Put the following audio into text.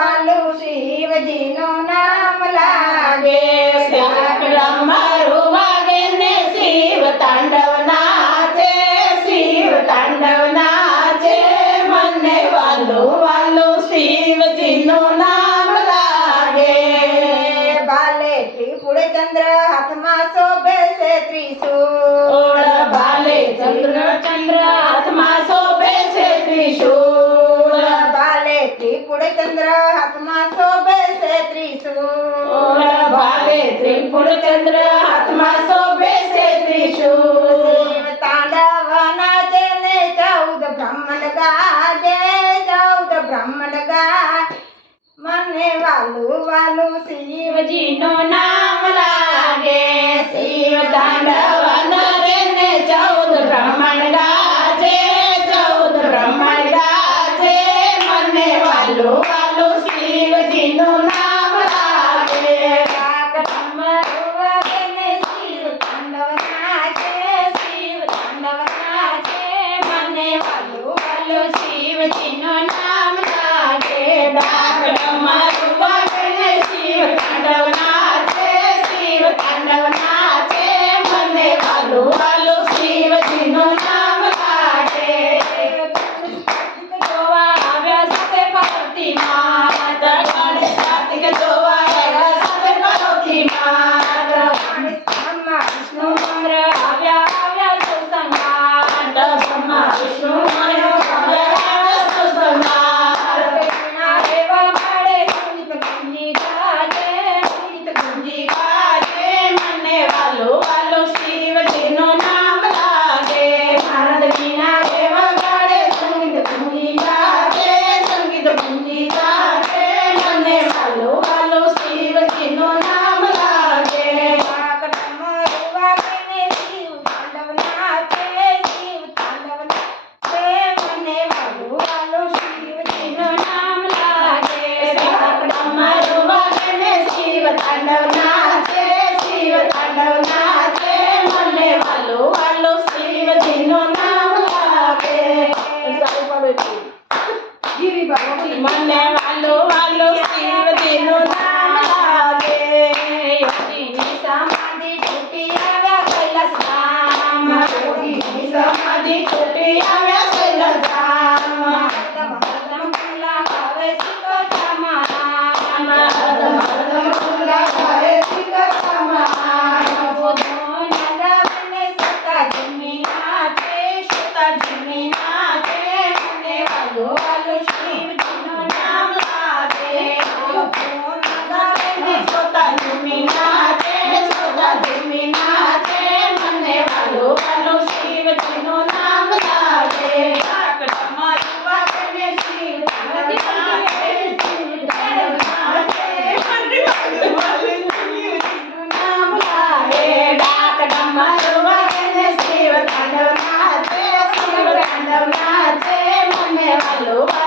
వాళ్ళు శివ జీనో నామ లాగే శివ తాండవ నాచే శివ తాండవ నాచే మన్నే వాళ్ళు వాళ్ళు నామ లాగే బాలే త్రిపుడ చంద్ర హతమా శోభే త్రిశూ బాలే చంద్ర ఇప్పుడు చంద్ర ఆత్మ శోభేసే త్రిశు తాండవ నాదే చౌద బ్రహ్మణగా చౌద బ్రహ్మణగా మన వాళ్ళు వాళ్ళు శివజీ నో నా Alô, alô. No. Alô?